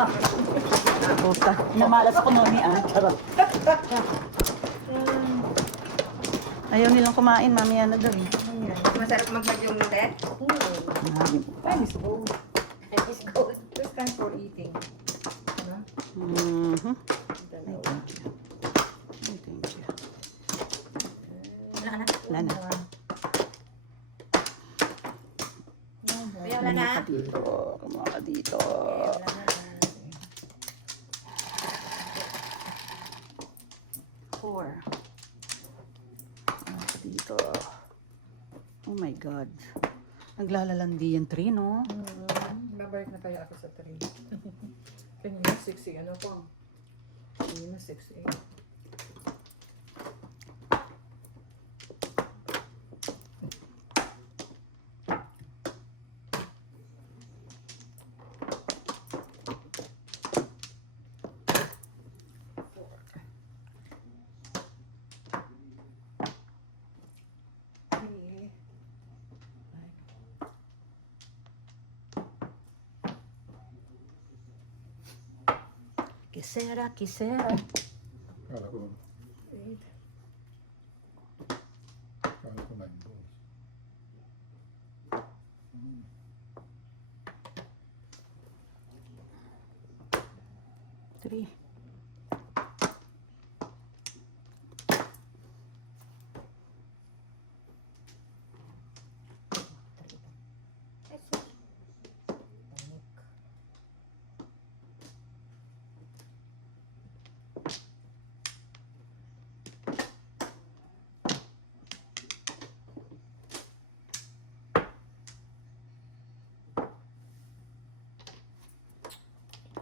Puta. Namalas ako noon Charot. Ayaw nilang kumain, mamaya na daw eh. Masarap magbagyong lutet? Time is gold. It is good. First time for eating. Ano? Mhm. Dalawa. Thank you. Thank you. Wala ka na? Wala na. Kuya, wala na? Kumuha ka dito. Wala na. 4. Dito. Oh my God. Naglalalandi yan 3, no? Babalik na kaya ako sa 3. Kanina 6 ano po? Kanina 6 Quisera, quisera. Kala ko 9 balls. 3.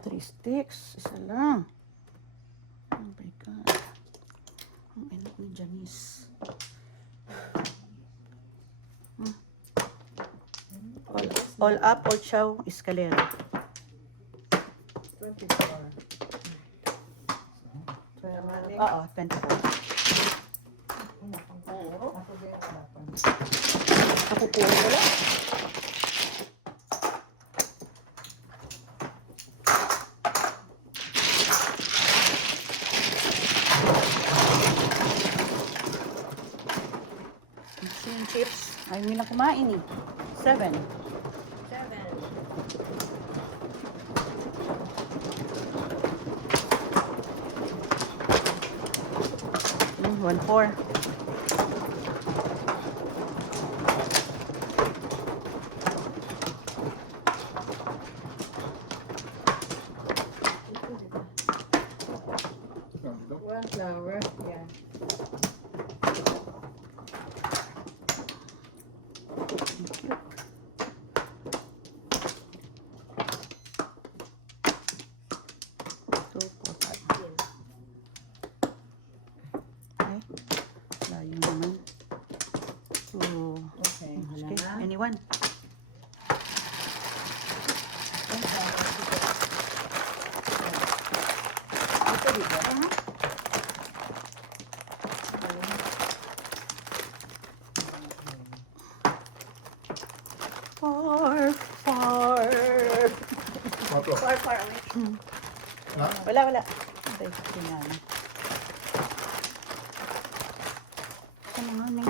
Three sticks. Isa lang. Oh my God. Ang enak ni Janice. All up, all chow, escalera. 24. Oo, 24. Ako din dapat. Ako po wala. Yung chips. Ayaw nila kumain eh. 7. 1-4. One flower. Yeah. Layo naman. So, Okay. anyone? Ito dito. Far, far. Quattro. Far away. Wala. Okay, tingnan. Ano nga na?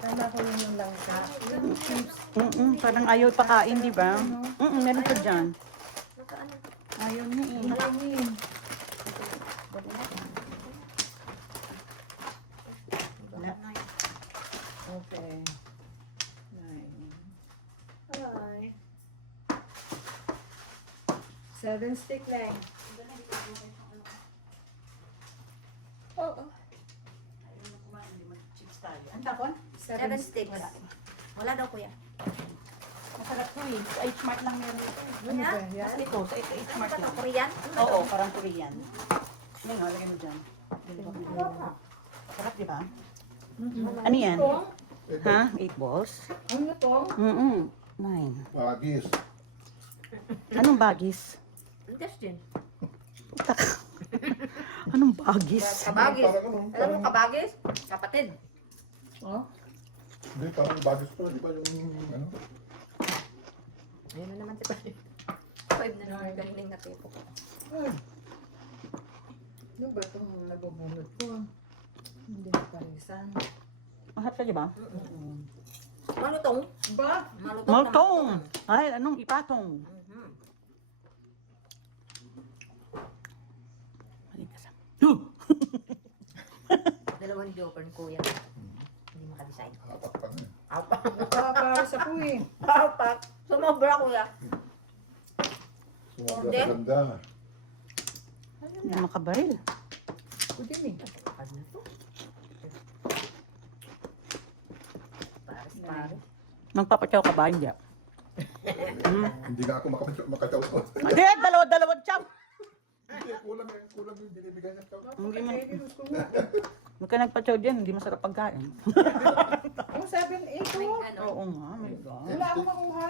Tama ko yung langka. Parang ayaw pakain, di ba? Meron pa dyan. Ayaw niya eh. Malamig. Okay. 9. 7 stick lang. Oo. Ang tapon? 7 sticks. Wala daw kuya. Masarap to eh. Sa H-Mart lang meron ito. Ano ba yan? Kasi ito, sa H-Mart Ano lang. ba Korean? Oo, parang Korean. Yan o, lagay mo dyan. Sarap, di ba? Ano yan? Ha? 8 balls? Ano to? 9. Agis. Anong bagis? Intestine. Anong bagis? Kabagis. Parang ano, Alam mo parang- kabagis? Kapatid. Oh? Hindi, parang bagis pala, di ba yung ano? Ayun na naman si Nag-survive na naman galing na tipo ko. Ay. Ano ba itong nabubunod ko? Hindi na parisan. Mahap siya, di ba? Malutong. Ba? Malutong. Maltong! Ay, anong ipatong? Maligas ah. Dalawang joker ni Kuya. Hindi makadesign. Apat pa na eh. Apat. Nagpaparis ako eh. Apat. Sumobra, Kuya. Sumabra Hindi. sa ganda. Hindi makabaril. Pwede mi. Ano to? Pares. Magpapatyaw ka ba? Hindi. Hindi nga ako makataw. Hindi, dalawa-dalawang chop. Hindi, kulang eh. Kulang yung binibigay niya. Hindi mo, Pwede, gusto mo. huwag ka nagpatyaw dyan, hindi masarap pagkain. Ang 7, 8 May oh. ano. Oo nga, my God. Wala akong makuha.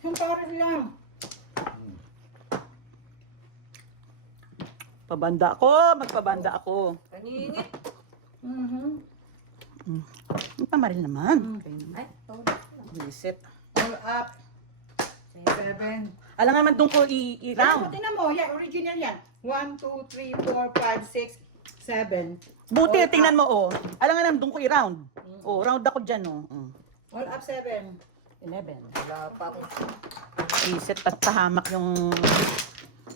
Yung pares lang. Pabanda ako, magpabanda ako. Kaningit. Pamaril naman. Ay, tawag. Visit. All up. 7. Alam naman doon ko Alam mo, i-round. tinan mo. Yan, original yan. 1, 2, 3, 4, 5, 6, 7. Buti, All tingnan up. mo, oh. Alam nga naman doon ko i-round. Oh, round ako dyan, oh. All up 7. 11. Wala pa akong Visit at pahamak yung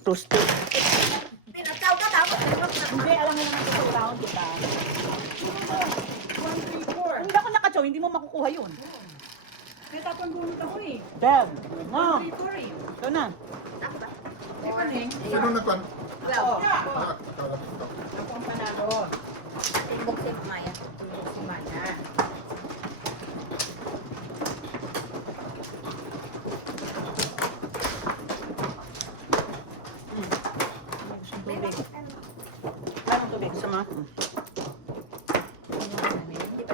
toasted. pinataw ka tapos Hindi, alam mo naman ito round kita. 1, 3, 4. Hindi ako nakachow, hindi mo makukuha yun. May tapang bunot ako eh. Dad, no. 1, 3, 4 eh. Ito na. Di ba ning? Sino nagpan? Oo. Akala ko ito. Ako ang panalo. timbok si Maya. Si Maya. Tubig. Anong tubig? Sama.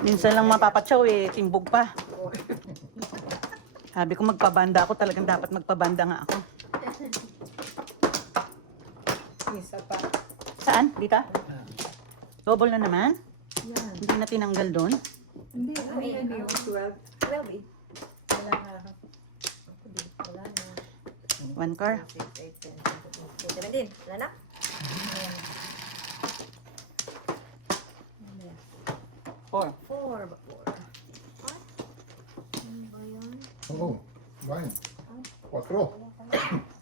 Minsan lang mapapatsaw eh, timbog pa. Sabi ko magpabanda ako, talagang dapat magpabanda nga ako. Isa pa. Saan? Dito? Double na naman? Yan. Hindi na tinanggal doon? Hindi, ano yan yung 12. 12 eh. Wala na. Ako din. Wala na. One car? 6, 8, 10, 17. Wala na? Four. 4 ba? 4. Ano ba yun? Oo. Fine. 4.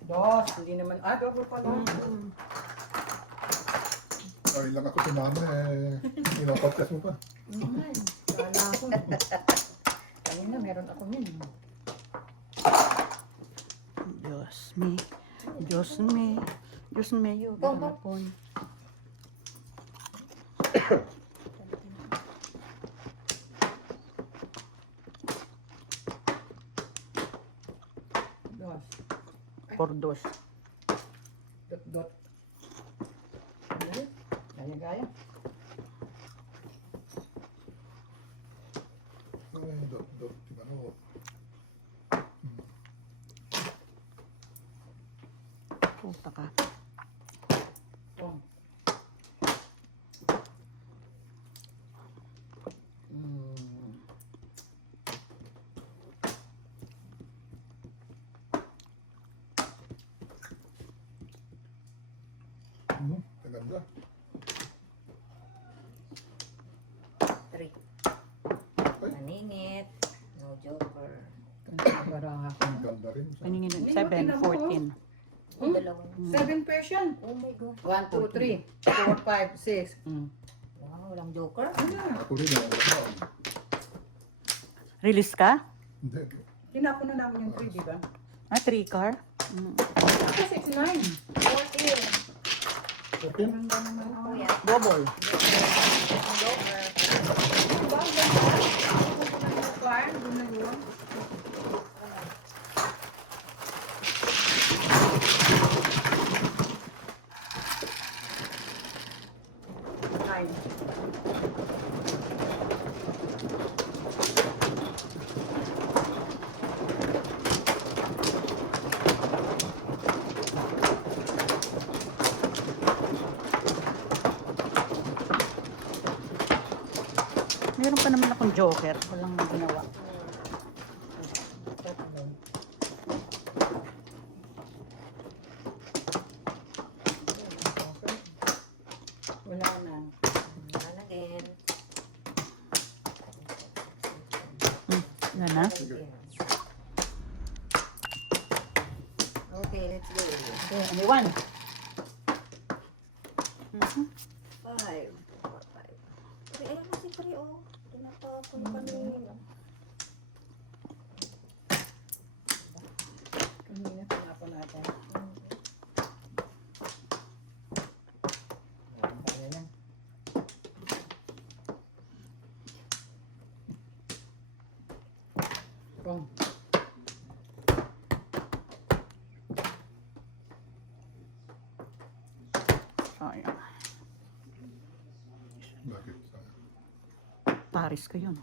Dos. Hindi naman. Ah, double pala. Ay lang ako si mama eh. Pinapodcast mo pa. Naman. Kala ko. Kanina meron ako yun. Diyos me. Diyos me. Diyos me. Yung hapon. Dos. Por dos. Dot, dot. Gaya-gaya. Ay, dot. Ano? Puta ka. Oh. Maganda. 3. Maningit. No joker. Baraha ko. Ang ganda rin. Paningin Hindi, 7, tingnan mo. 14. Dalawang. 7 Persian. Oh my God. 1, 2, 3, 4, 5, 6. Wow, walang joker. Ako rin eh. Release ka? Hindi. Tinapon na namin yung 3, di ba? Ah, 3 car? Ako 6, 9. 14. 14? Ganda naman. Oh, yeah. Double. Joker. Diba? Ang ganda. Farm, doon na yun. Nine. Meron pa naman akong joker. Walang ginawa. Yan na. Okay, let's go. Okay, only one. Mhm. 5. 5. Pre, ayan na si Pre, oh. Tinatapon kanina. Kanina tinapon natin. Kaya na. Kung. Sayang. Bakit? Paris ko yun.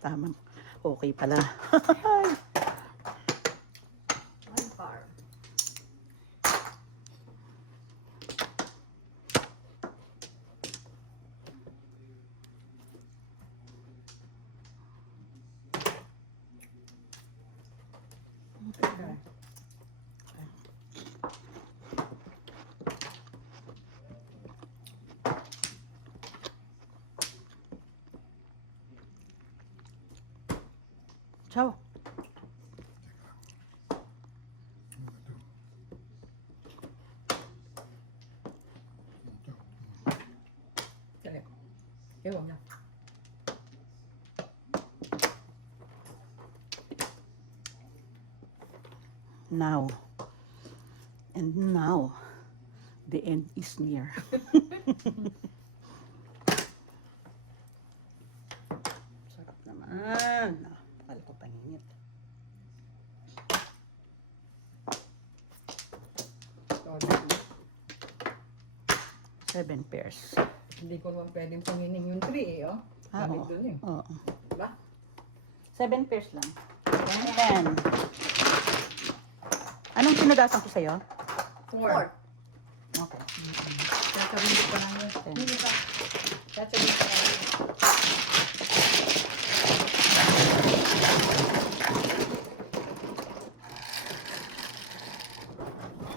Tama. Okay pala. 1 par. Okay. Ciao. Dali. Ewan na. Now. And now. The end is near. Sarap naman. Pakal ko paninit. Sorry. 7 pairs. Hindi ko naman pwedeng panginin yung 3 eh, oh. Ah, Sabi oo. dun eh. Oo. Diba? 7 pairs lang. Ayan. Anong pinugasan ko sa'yo? 4. Okay. Sasabihin ko pa lang yun. Ten. Hindi pa. Sasabihin ko pa lang yun.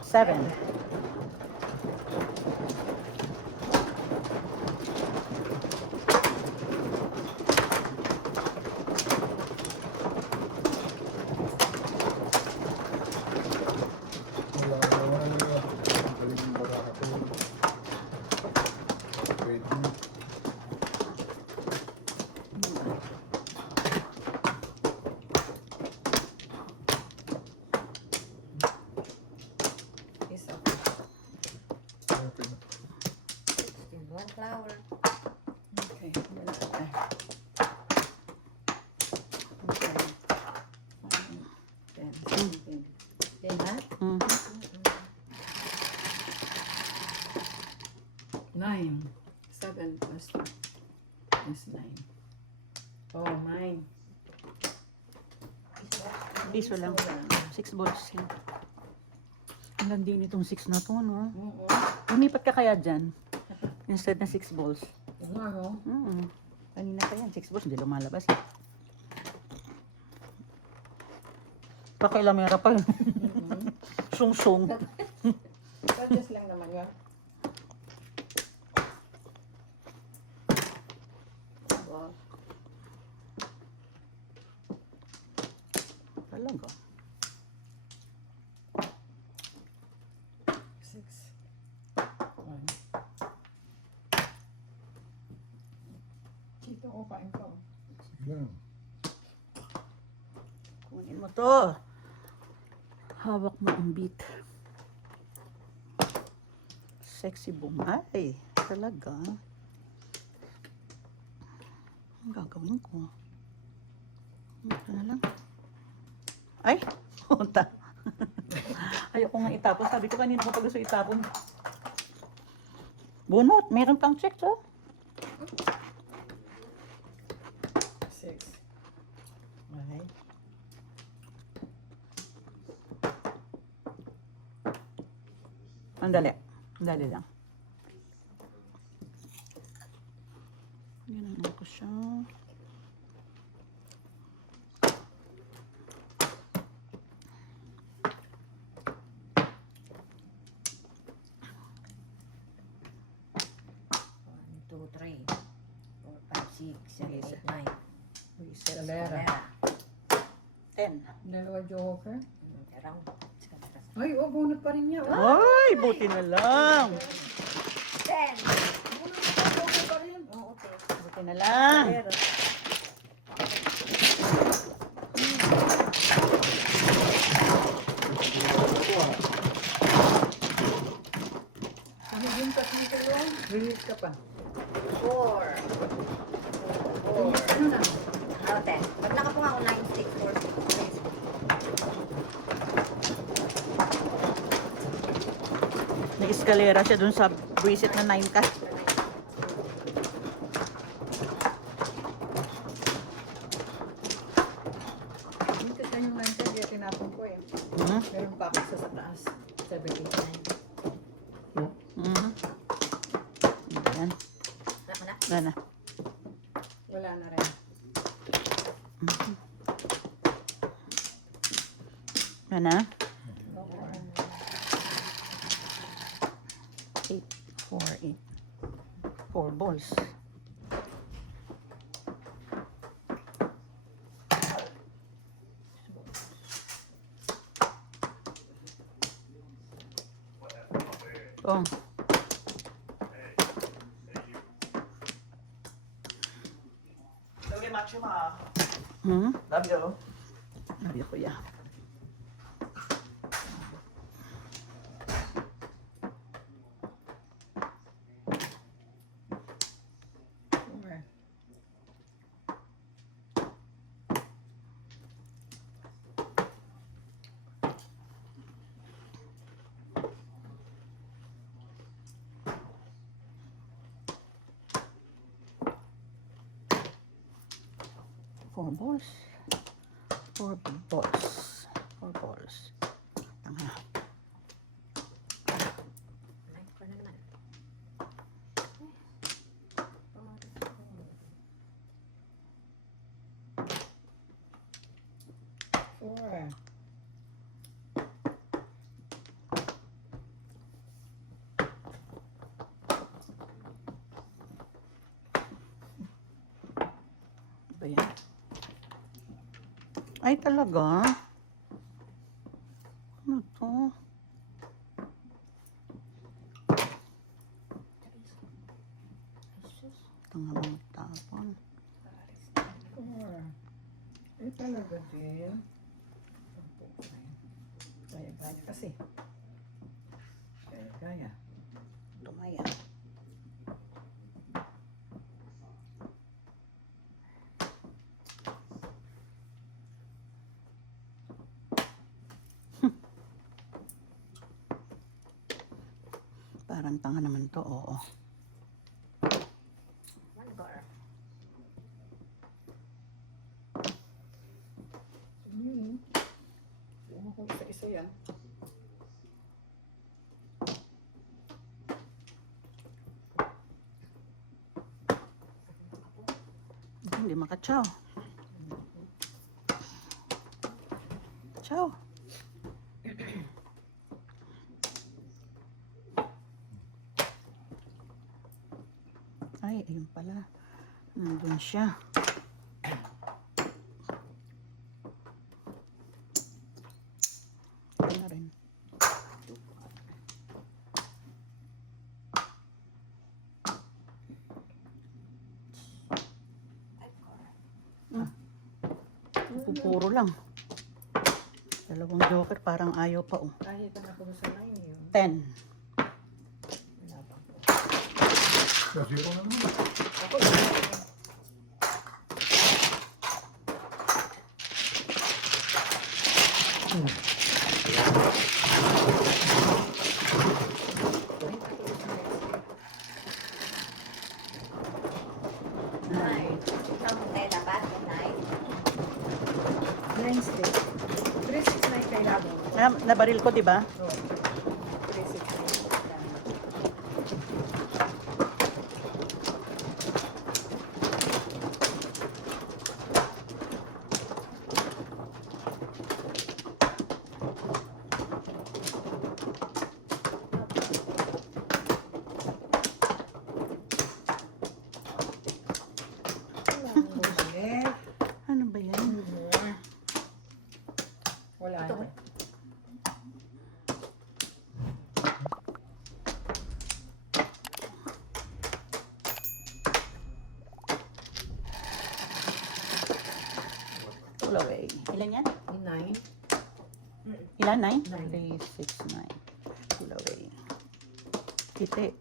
Seven. Wala naman. Galing yung bata ko. Wait. Isa. Okay na. 1 flower. Okay. Okay. 10, 17. 10 ha? Mm. 9. 7 plus 2 is 9. Oh, mine. Piso lang. 6 balls yan. Ang ganda din itong 6 na to, no? Oo. Lumipat ka kaya dyan? Instead na 6 balls. Oo nga, no? Kanina pa yan, 6 balls, hindi lumalabas. Pakilamera pa yun. Sung-sung. Adjust lang naman yun. Wow. Talaga. 6. 1. Chito, oh, kain ka. Sige lang. Kunin mo to. Hawak mo ang beat. Sexy boom. Ay, talaga. Ang gagawin ko. Ito na lang. Ay, punta. Ayoko nga itapon. Sabi ko kanina ko pag gusto itapon. Bunot, meron kang check, oh. 6. Okay. Andali. Andali lang. Ganun ko siya. 3, 4, 5, 6, 7, 8, 9. Escalera. 10. Dalawa joker. Round. Ay, oh, bunot pa rin niya. Oh. Ay, buti na lang. 10. Joker pa rin. Oo, okay. Buti na lang. Pero, Ano yung tatlo kayo? Release ka pa. 4. Ano na? Oh, 10. Pag nakapunga ako 9, 6, 4, 6. May eskalera siya dun sa buwisit na 9 ka. Dito siya yung mindset, kaya tinapon ko eh. Hmm? Meron pa ako isa sa taas. 7, 8, 9. Hmm. Ayan. Wala na. Wala na. Wala na rin. Wala na. Okay. 8, 4, 8. 4 balls. Oh. Okay, macho ma. Hmm? Love you. Sabi ko ya. Okay. Four balls. 4 balls. 4 balls. Tanga. 9 ko naman. Four. Ba yan? Ay, talaga? Ano to? Tanga mo tapon. Four. Ay, talaga din. Kaya, kaya kasi. Kaya, kaya. Tumaya. Parang tanga naman to, oo. 1 bar. Yun. Bumo ko isa-isa yan. Hindi makachaw. Chow. Ay, ayun pala. Nandun siya. Ito na rin. Pupuro lang. Dalawang joker, parang ayaw pa, oh. Kahit na ako sa line yun. 10. Wala pa po. Kasi ko naman. Ako, Nine. Isang tayo dapat, 9. 9 stick. 3, 6, 9 kailangan. Nabaril ko, di ba? Oh. 3, 6, 9. Pull away. Ilan yan? 9. Ilan? 9? Nine. 3, 6, 9. Pull away. Kite.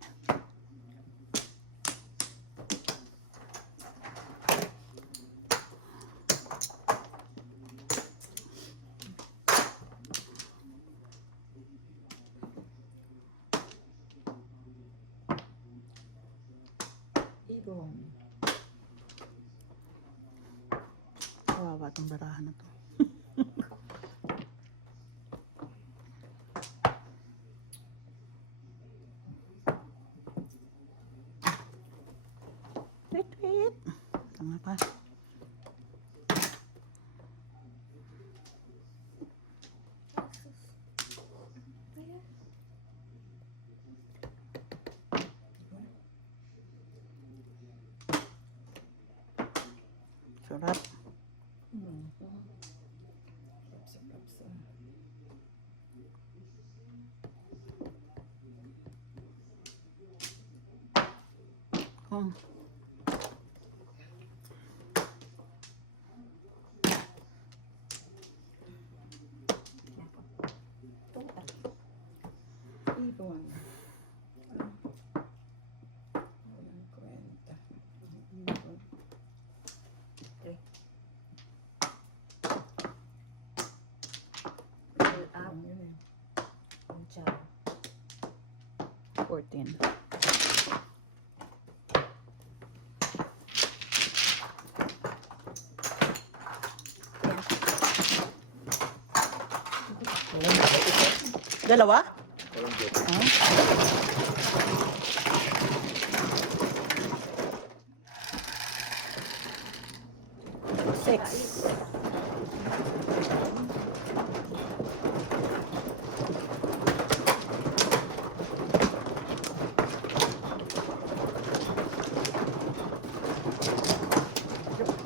Ibong. Kawawa itong barahan na to. Wait, wait. Tama pa. Surat. Oh. Ibon. Walang kwenta. Ibon. Fill up. Ang yun eh. Ang chow. 14. Dalawa? Ah. Six.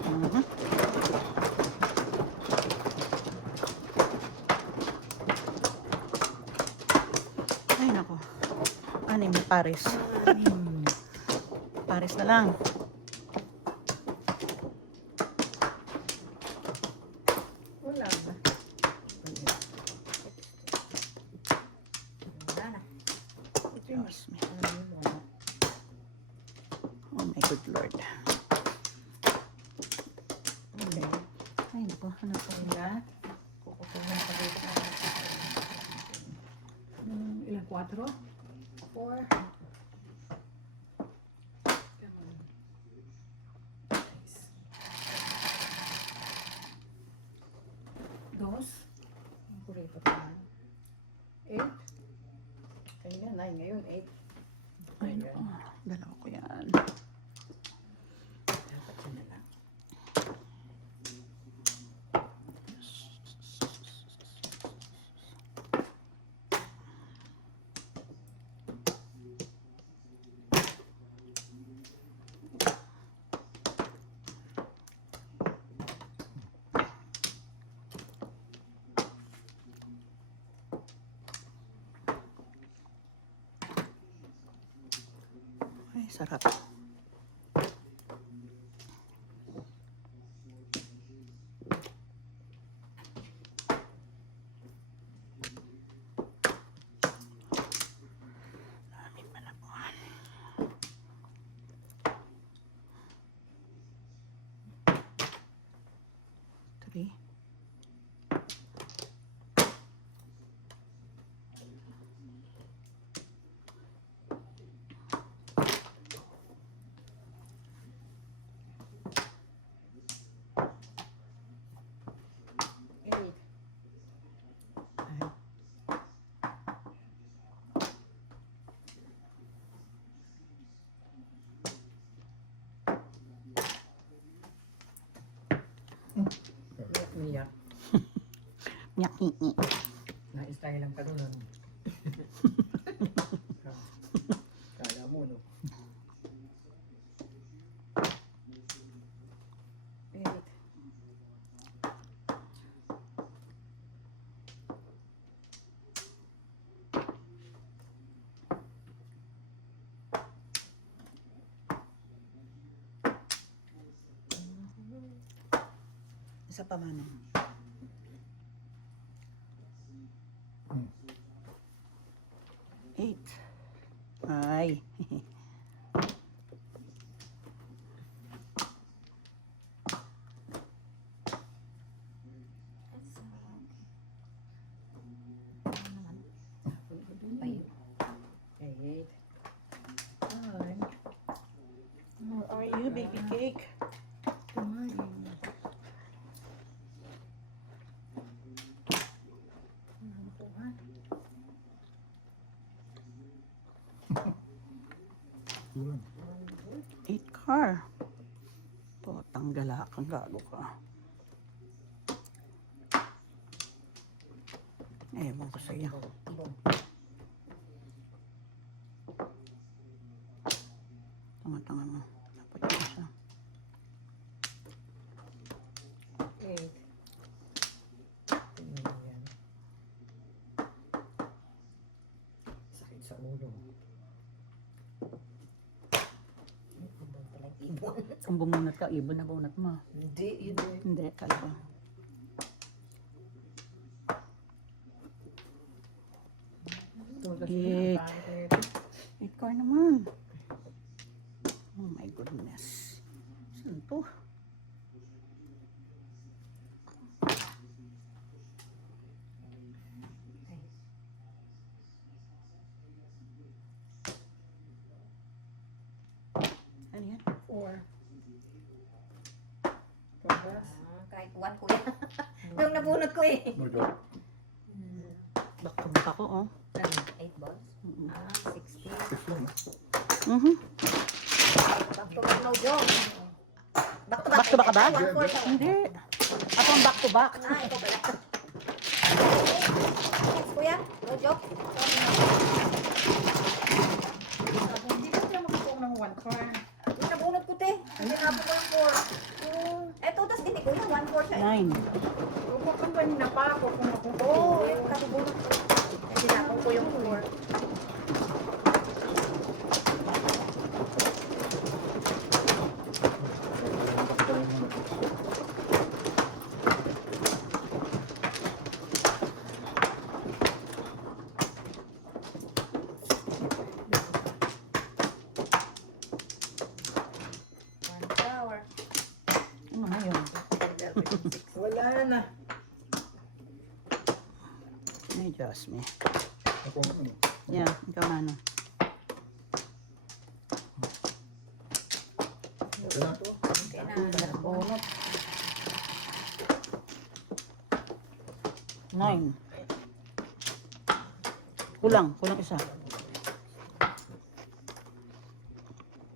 Mhm. Ay, nako. Anim na Paris. Paris na lang. Wala na. Wala na. Diyos me. Ano mo? Oh my good Lord. Okay. Ay, nako. Ano po? Wala. Kukukunin pa dito. Ilan? 4? 4. Come on. Nice. 2. Ang kulay pa tayo. 8. Kanina 9, ngayon 8. Ay, nako. Dalawa ko yan. Dapat yun na lang. Ay, sarap. Daming malabuhan. 3. Umiyak. Nyaki-ngi. Na-style lang ka doon. Ano? Kala mo, no? 8. Isa pa man. Hmm. 8. Ay. Ay, 8. 9. Where are you, baby cake? Kumain. Ano po, ha? Yun. 8 car. To, tanggala kang gago ka. Ewan ko sa'yo. ibon. Tanga-tanga mo. Dapat yun siya. 8. Tingnan mo yan. Sakit sa ulo. Ibon pala, ibon. Kung bumunot ka, ibon na bunot mo. Hindi, hindi. Hindi, talaga. Tulad Eight. na, bakit? 8 car naman. Oh my goodness. Saan to? Ano yan? 4. Pabas. Kahit 1 kuya. Yung nabunot ko eh. No joke. Back ako, oh. 8 balls. Mm-mm. 60. 6 lang. Mhm. Back to back, no joke. Back to back. Back to back ka ba? 1-4 siya. Hindi. Ako ang back to back. Ito pala. Yes, kuya. No joke. Hindi ba sila makakuha ng 1 car? Yung nabunot ko, te. Kasi nabunot ko yung 4. Eto, tas hindi ko yung 1-4 siya. 9. Huwag kang kanina pa ako kung makukuha. Oo, yung kabubunot ko. Kasi napong ko yung 4. One flower. Ano nga yun? Wala na. May just me. Ako ano. Yeah, ikaw na ano. Okay na. Okay na. Bunot. 9. Kulang isa.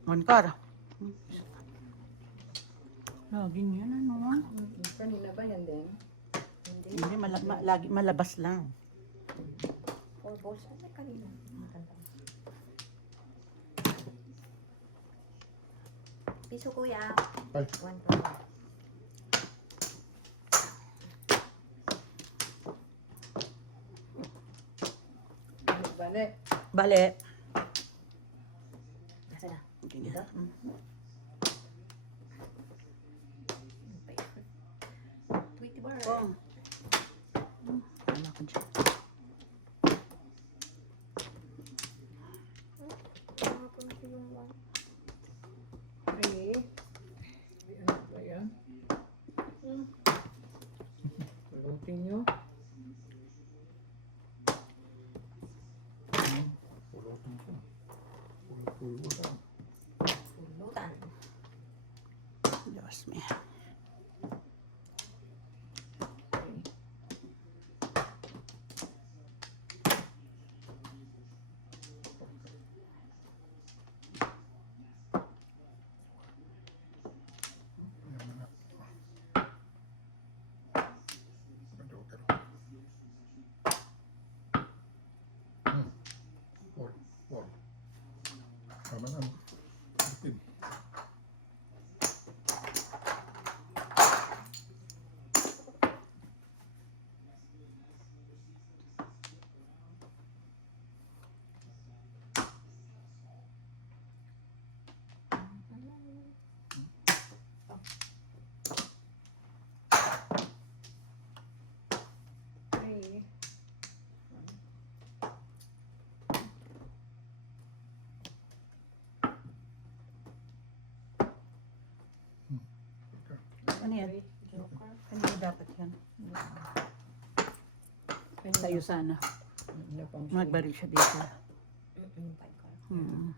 1 car. Lagi yan, ano? Kanina ba yan din? Hindi, lagi malabas lang. 4 balls. Ano kanina? Piso kuya. Ay. 1 flower. Bale. Bale. Nasa na? Ganyan. Tweety bar. Oh. Wala ko dyan. Okay. Ano ba yan? Pulutin nyo. Pulutin siya. Pulutan. Pulutan. Just me. Yan na. Joker. Four. Tama na. 15. yan. Joker. Kanina dapat yan. Kanina. Sa'yo sana. Ano pang siya? Magbalik siya dito. Five card. Hmm.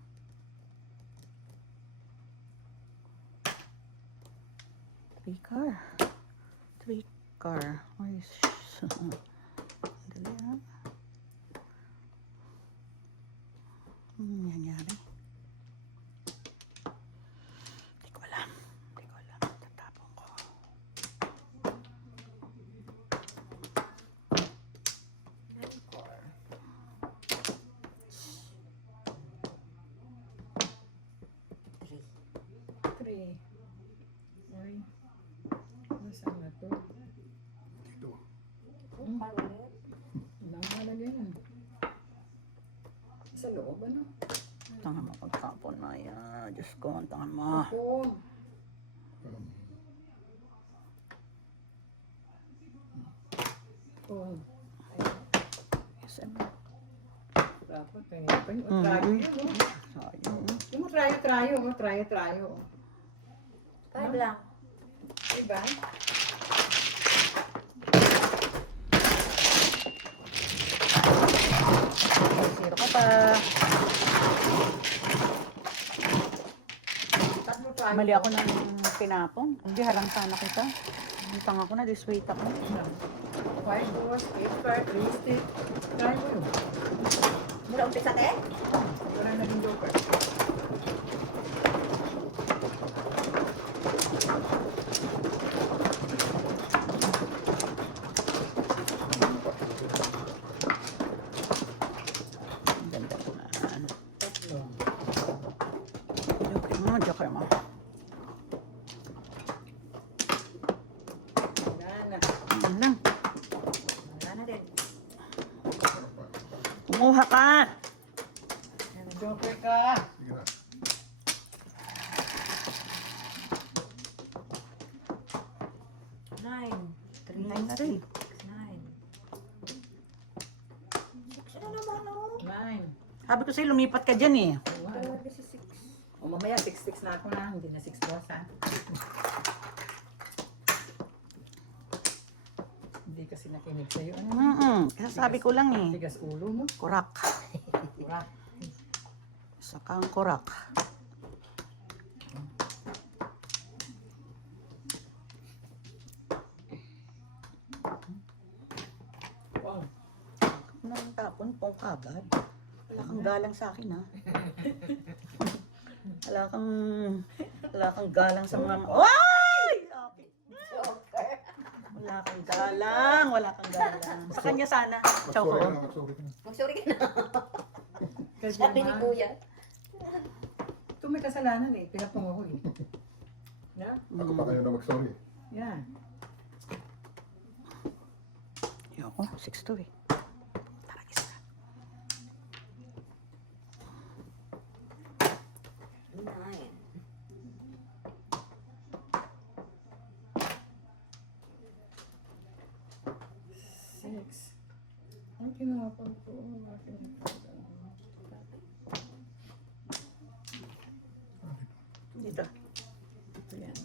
Three car. Three car. Where is Dali ah. Nangyari. Hindi ko alam. Hindi ko alam. Tatapon ko. Nine card. Three. 3. Ay. Nasaan na to? Dito. Card ulit. Walang malagyan. Sa loob, ano? Tanga mo pagtapon na yan. Diyos ko, ang tanga mo. Opo. Um, Oh. Yes, ano? Dapat eh. Trayo yun, no? Sayang. Yung trayo, oh. Trayo. Five lang. Diba? Zero ka pa. Tatlo trayo. Mali ako ng pinapon. Hindi, harang sana kita. Ang tanga ko na, disweight ako. 5 balls, 8 card, 3 stick. Trayo yun. Mula umpisa kayo? Wala naging joker. Ang ganda naman. Tatlo. Joker mo, joker mo. Wala na. Yan lang. Wala na din. Kumuha ka! Joker ka. sige na. Nine. Three. Nine na rin. Nine. Six na naman, oh. 9. Sabi ko sa'yo, lumipat ka dyan eh. Talaga si six. O mamaya 6 na ako na. Hindi na 6 balls ha. Hindi kasi nakinig sa'yo. Ano? Kasasabi ko lang eh. Tigas ulo mo. Kurak. Wala. Saka ang kurak. Wow. Nang tapon po kagad. Wala kang galang sa akin ha. Wala kang galang sa mga... Oy! Okay. Joker. Wala kang galang. Wala kang galang. Sa kanya sana. Mag-sorry Choco. ka na, mag-sorry ka na. Mag-sorry ka na. Kasi Sabi ni naman, Kuya. ito may kasalanan eh. Pinapong ako eh. Yeah? Ako pa kayo na mag-sorry. Yan. Yoko, 6-2 eh. Taragis ka. Nine. Six. Ang kinapag ko. Aking Dito. Ayan.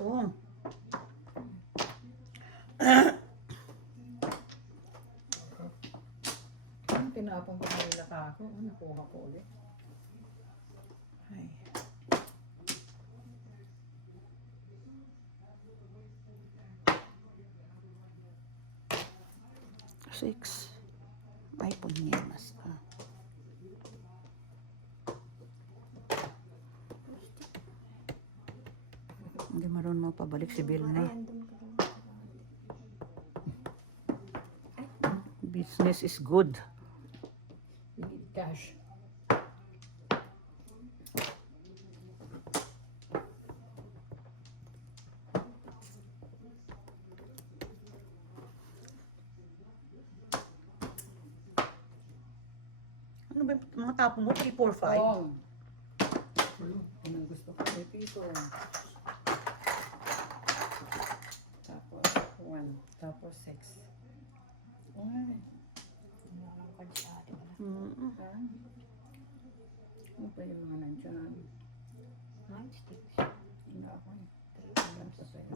Oh. Ang tinapong ko na nila ako. Ano, nakuha ko ulit. Ay. Six. Ay, punyemas ka. Hindi marunong mapabalik si Bill na. Ayan, dun ka dun. Business is good. We need cash. ba yung mga tapo mo? 3, 4, 5? Pong. Anong gusto ko? 3 piso. Tapos 1. Tapos 6. Ay. Mm-mm. Ano pa yung mga nandyan? 9 sticks. Hindi ako eh. Alam sa sa'yo.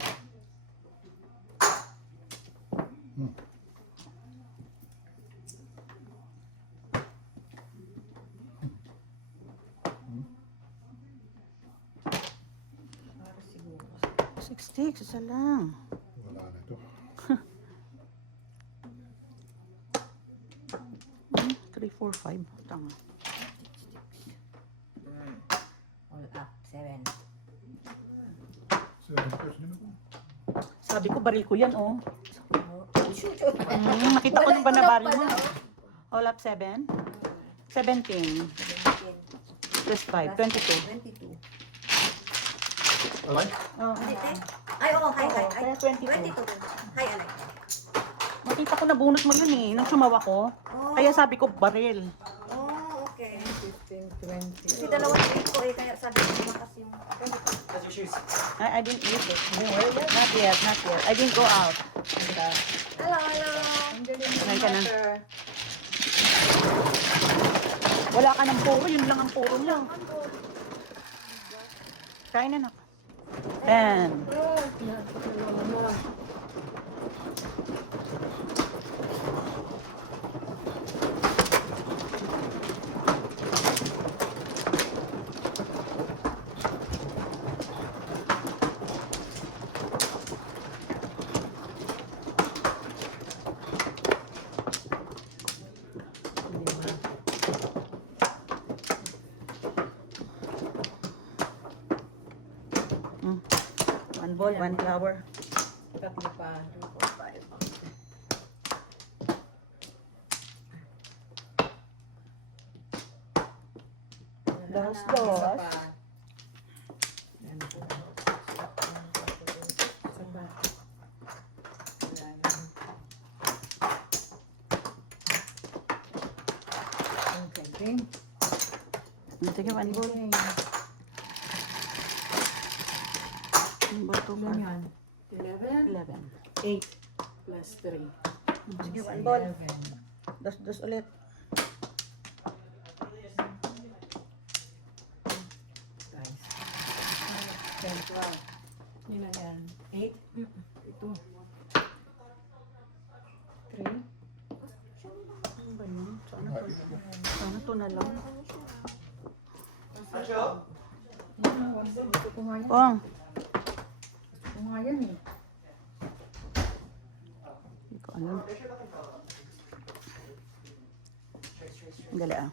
Para siguro. 6 sticks, isa lang. Wala na ito. 3, 4, 5. Tama. All up. 7. 7 pesos din ako. Sabi ko, baril ko yan, oh. Oh, shoot. Nakita ko nung ba na baril mo? Wala All up 7. 17. 17. Plus 5. 22. 22. Alay? Oh, Hindi, eh. Ay, oo. Hi, hi. kaya 22. 22. Hi, Alay. Nakita ko na bunot mo yun eh, nung sumawa ko. Oh. Kaya sabi ko, baril. Oh, okay. 15, 20. Kasi dalawang stick ko eh. Kaya sabi ko tumakas yung... I didn't use it. Not yet, not yet. I didn't go out. Hello, hello. Ang galing ng Kumain ka na. matter. Wala ka ng puro, yun lang ang puro mo. Kain na na. 10. Oh, pinapakalawa mo. One bowl, one flour. Tatlo pa. 2, 4, 5. Dos, Isa dos. pa. Yan po. Isa pa. Wala na. Okay, drink. Sige, one bowl. Drink. One bowl, two Ilan bowl. yan? 11? 11. 8 plus 3. Sige, one bowl. 11. Dos, dos ulit. Guys. 10, 12. Ilan yan? 8? Ito. 3? Ano ba yun? Sana to na lang. Yan na, one bowl. Gusto ko nga yan. Pong. Gusto ko nga yan eh. Hindi ko alam. Dali ah.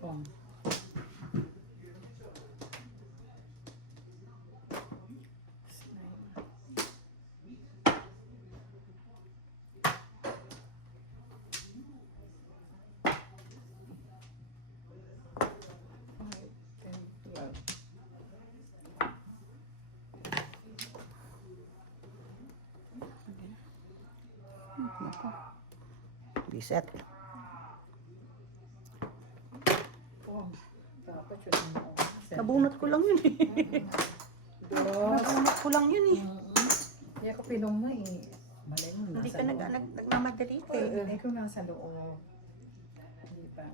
Pong. Reset. Pong. Dapat yun ang Nabunot ko lang yun eh. Dos. Nabunot ko lang yun eh. Kaya ko pinong mo eh. Malay mo, Hindi nasa ka loob. nagmamadali ka eh. Ikaw nasa loob. Hindi pa.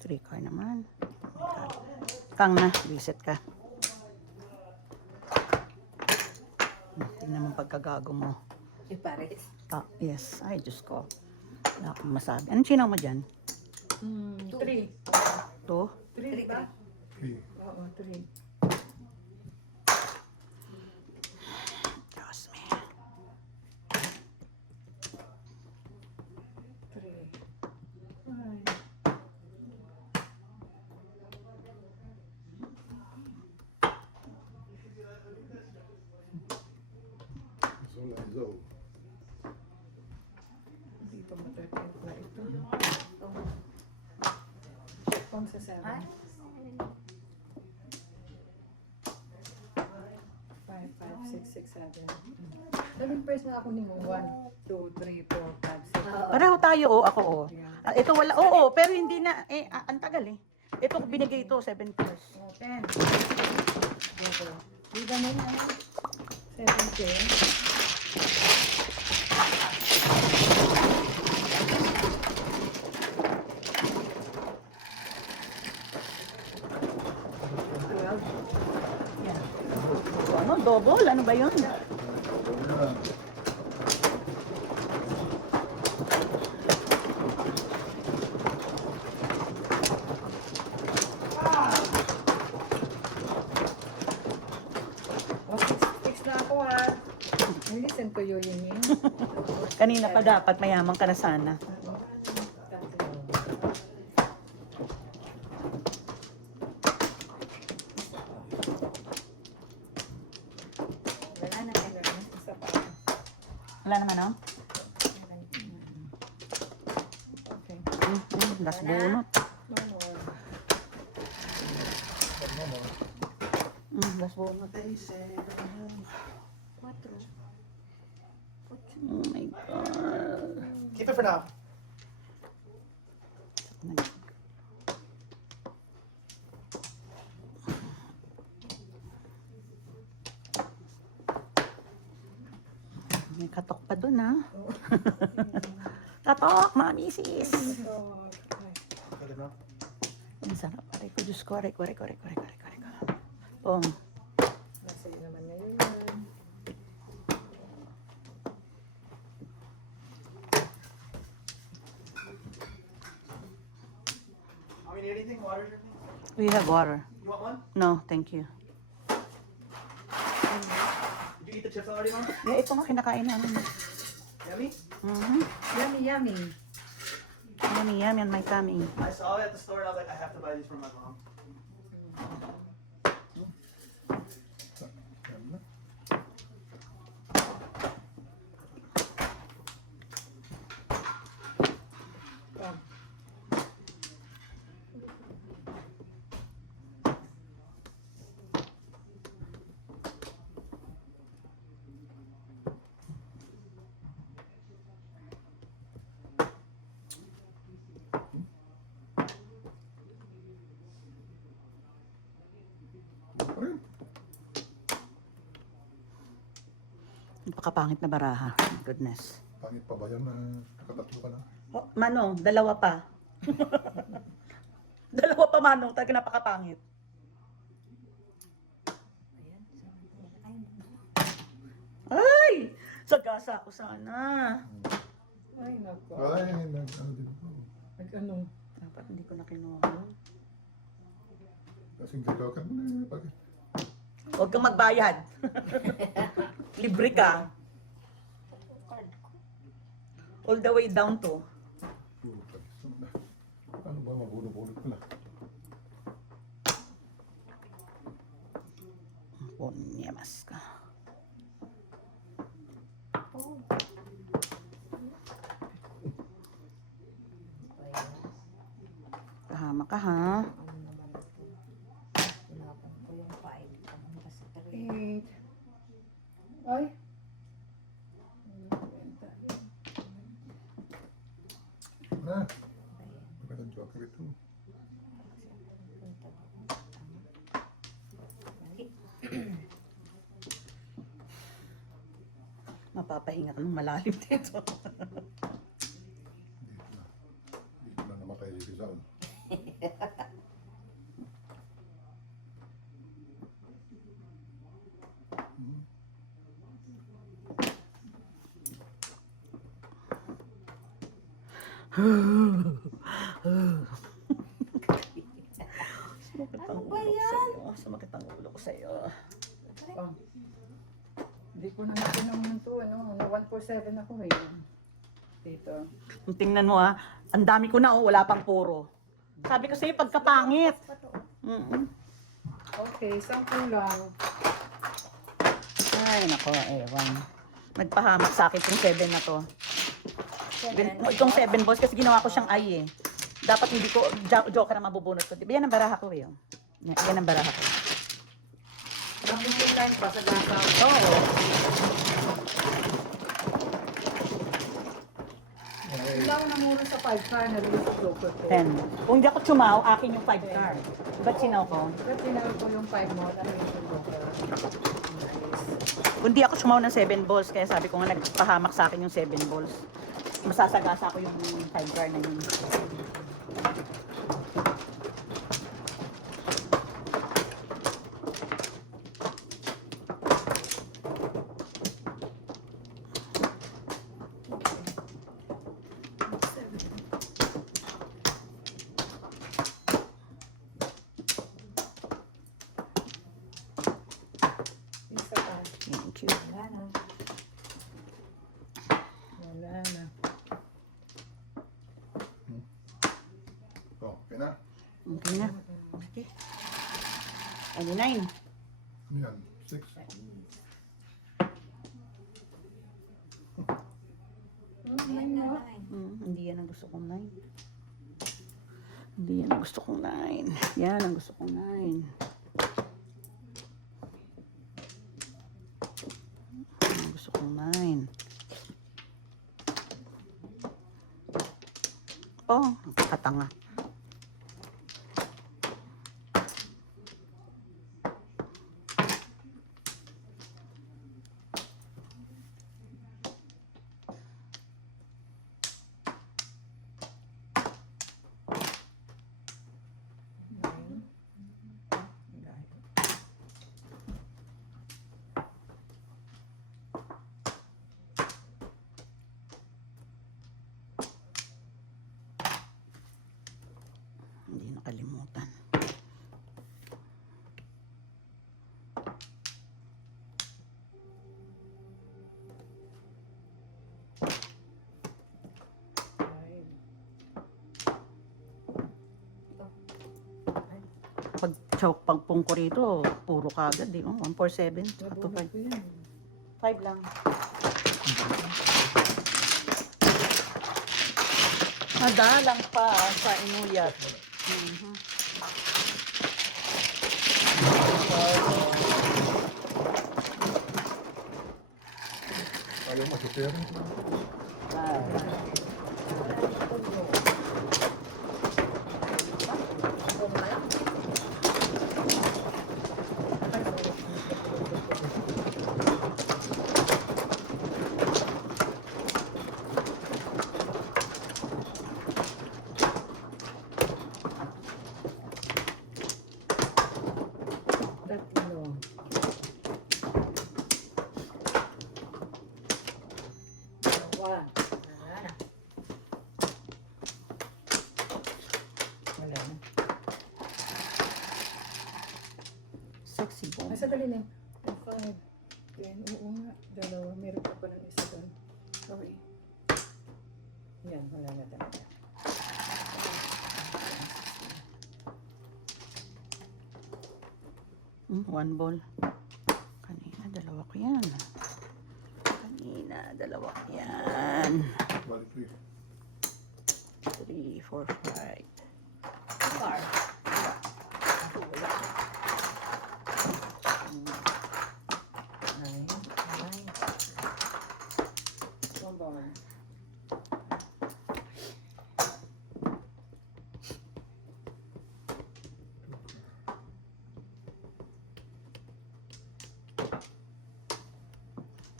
Three car naman. Kang na, reset ka. Tingnan mo pagkagago mo. Si Paris. Ah, yes. Ay, Diyos ko. Wala akong masabi. Anong chinaw mo dyan? 3. To? 3 ba? 3. Oo, 3. Diyos me. 3. Ay. 7. Ay, 5, 5, 6, 6, 7. Naging first na ako ni mo. 1, 2, 3, 4, 5, 6. Pareho tayo, oh, ako, oh. Ayan. Ito wala, oo, pero hindi na, ang tagal eh. Ito, binigay ito, 7 plus. Oh, 10. Go. Di ba na yan? 17. Yan. So, ano, double? Ano ba yun? Ayan. Oh, 6 na ako ha. Listen to you, yun yun. Kanina pa dapat, mayaman ka na sana. wala na. Isa pa. Wala naman, no? Okay. Last bunot. One more. Last bunot. 4. Oh my God. Keep it for now. May katok pa dun, ha? Katok, mga misis. So, Good enough. Ang sarap. Aray ko, Diyos ko. Aray ko. Pong. nasa iyo naman ngayon. Do we need anything? Water or anything? We have water. You want one? No, thank you. Did you eat the chips already, Mom? Yeah, ito nga kinakain namin. Yummy? Yummy, yummy. Yummy on my tummy. I saw it at the store and I was like, I have to buy these for my mom. Ayan na. Come. Ayun. Napakapangit na baraha. Goodness. Pangit pa ba yan na nakatatlo ka na? Oh, Manong, dalawa pa. Dalawa pa, Manong. Talaga napakapangit. Ay! Sagasa ako sana. Ay, nako. Ay, ano din ako. Nag-ano? Dapat hindi ko na kinuha. Kasing galawakan mo na. Bakit? Huwag kang magbayad. Libre ka. All the way down to. Puro pagis na. Ano ba mabulong-bulot ko na? Punyamas ka. Kahama ka, ha? Ano naman ito? Tinapon ko yung 5. Pamunta sa 3. 8. Ay. Na. Magandang joker ito. Mapapahinga ka ng malalim dito. Dito na naman kay Rizal. Ano ba yan? Sumakit ang ulo ko sa'yo. Oh. Hindi ko na natin to, ano, na 147 ako eh. Dito. Tingnan mo, ha? Ang dami ko na, oh. Wala pang puro. Sabi ko sa'yo, pagkapangit. Okay, 10 lang. Ay, nako, ewan. Nagpahamak sa akin itong 7 na to. Itong 7 boss kasi ginawa ko siyang ay eh. Dapat hindi ko, joker ang mabubunot ko. Diba yan ang baraha ko eh. Oh. Yan ang baraha ko. Tapos yung line pa sa gasa. Oo. Ay, Wala ko na muna sa 5 car na rin sa joker ko. 10. Kung hindi ako chumaw, akin yung 5 card. Ba't sinaw ko? Pero tinawag ko yung 5 mo, ano yung joker. Nice. Kung di ako chumaw ng 7 balls, kaya sabi ko nga nagpahamak sa akin yung 7 balls. Masasagasa ko yung 5 card na yun. Isa pa. Thank you. Wala na. Wala na. okay na. Okay na. Okay. 29. Yan, 6. Ayan na, 9. Hindi yan ang gusto kong 9. Hindi yan ang gusto kong 9. Yan ang gusto kong 9. Yan ang gusto kong 9. Oh, katanga. Hindi nakalimutan. Pag choke pang pungko rito, puro kagad, di ba? 147, tsaka 25. ko yan. 5 lang. Madalang pa sa inuyat. Mhm. Ayaw masupir. Tatlo. Dalawa. Wala na. Wala na. Sexy Ay, bomb. sadali na. 5, 10. Oo nga. Dalawa. Meron pa pala isa doon. Sorry. Yan. Wala na talaga. One ball. Kanina, dalawa ko yan. Kanina, dalawa ko yan. Balik 3. 3, 4, 5. Car. Nine. One ball.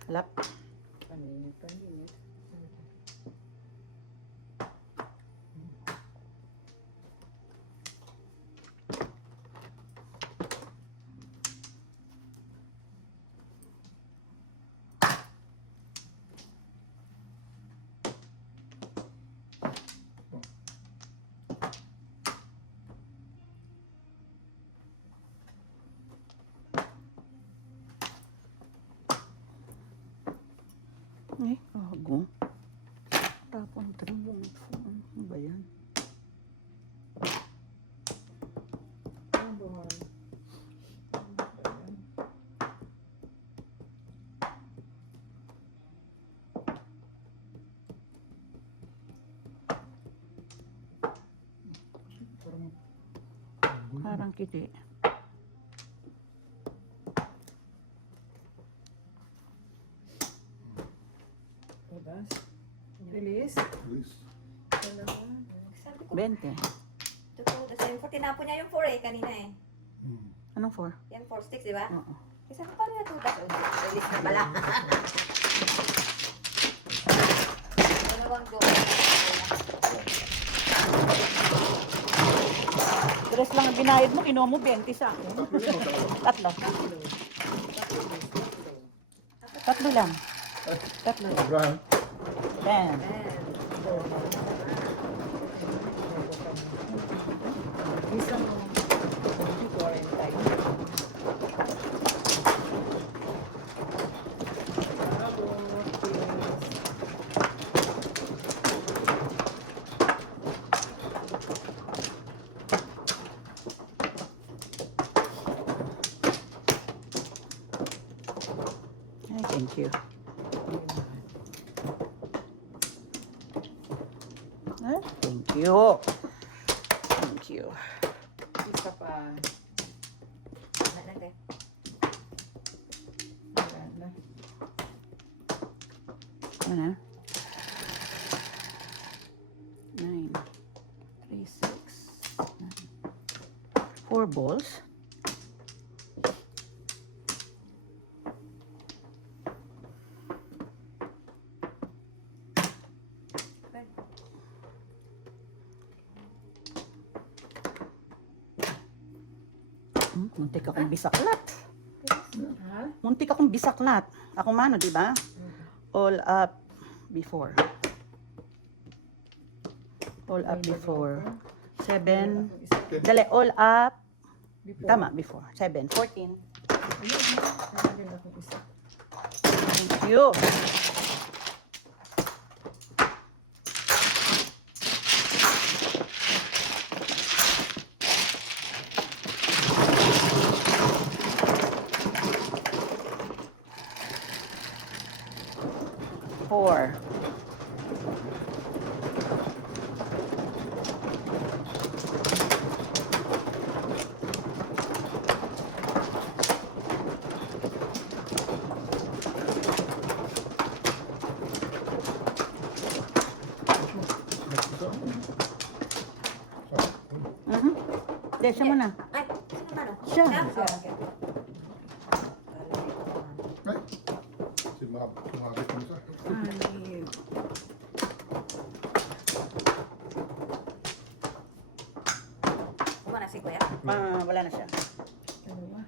Lap. Paninit, paninit. Ay, gago. Parang kiti. Labas. Release. Please. Dalawa. Sabi ko, 20. totoo. Sabi ko, tinapon niya yung 4 eh, kanina eh. Hmm. Anong 4? Yan, 4 sticks, di ba? Oo. Isa ko paano natutas? Release na pala. Dalawang doon. Tres lang ang binayad mo, kinuha mo 20 sa akin. Tatlo yun o dalawa? Tatlo. Tatlo lang. Tatlo lang. Abraham. 10. Isang quarantine. Ay, thank you. Ay, thank you. Thank you. Isa pa. Wala lang din. Wala na. Ano? 9, 3, 6, 4 balls. Muntik akong bisaklat. Ha? Muntik akong bisaklat. Ako mano, di ba? All up before. All up before. 7. Dali, all up. Before. Tama, before. 7. 14. Meron din akong isa. Thank you. Four. Hindi, siya muna. Ay, sino ba no? Siya. Oh, okay. Ay. Sumabit mo sa. Ay, Kumana si Kuya. wala na siya. Dalawa.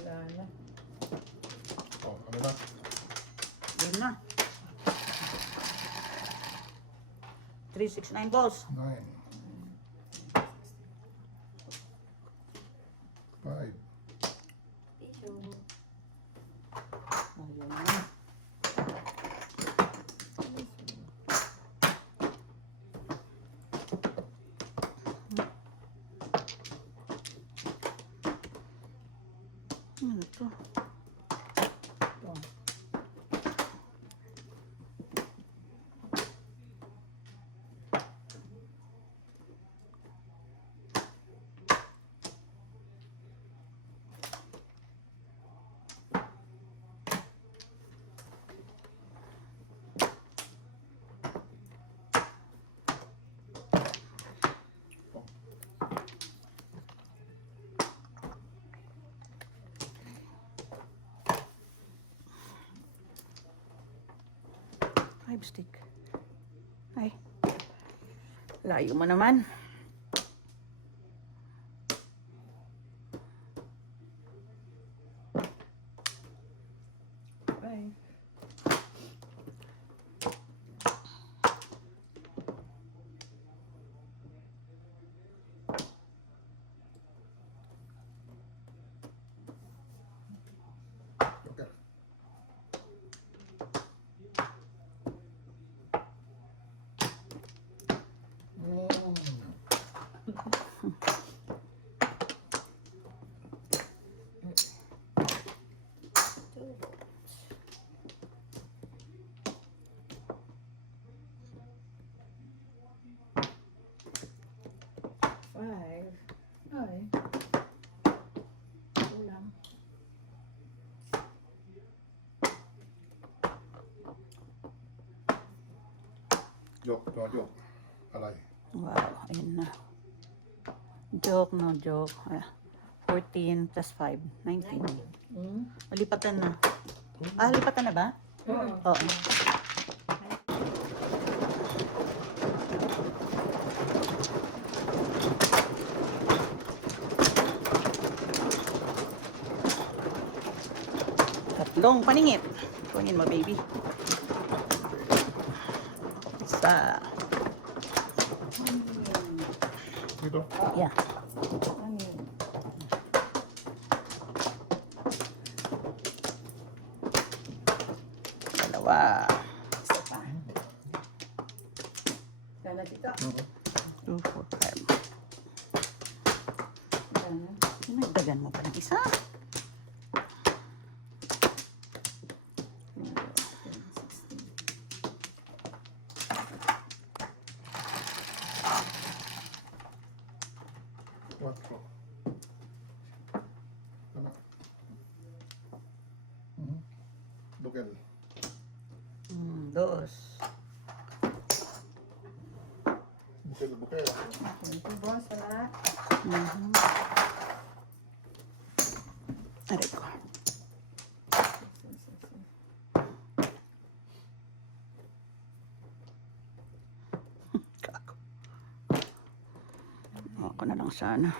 Wala na. Oh, ano na? Yun na. 3, 6, 9 balls. 9. 5. Tissue. Ayun na. Ano to? Ito. Five stick. Ay. Layo mo naman. Bye. Okay. 5. Ay. Ulam. Joke, no joke.อะไร? Wow, ayun na. Joke, no joke. 14 plus 5, 19. Hmm? Malipatan na. Ah, lipatan na ba? Oo. Oo. Tatlong paningit. Kunin mo, baby. Isa. Dito? Yeah. Ano yun? Dalawa. Isa pa. Sana dito. 2, 4, 5. Sana. Nagdagan mo pa ng isa. Quattro. Tama. Mhm. Bukel. Dos. Bukel, bukel. Ito, boss. Wala. Aray ko. Kako. Ako na lang sana.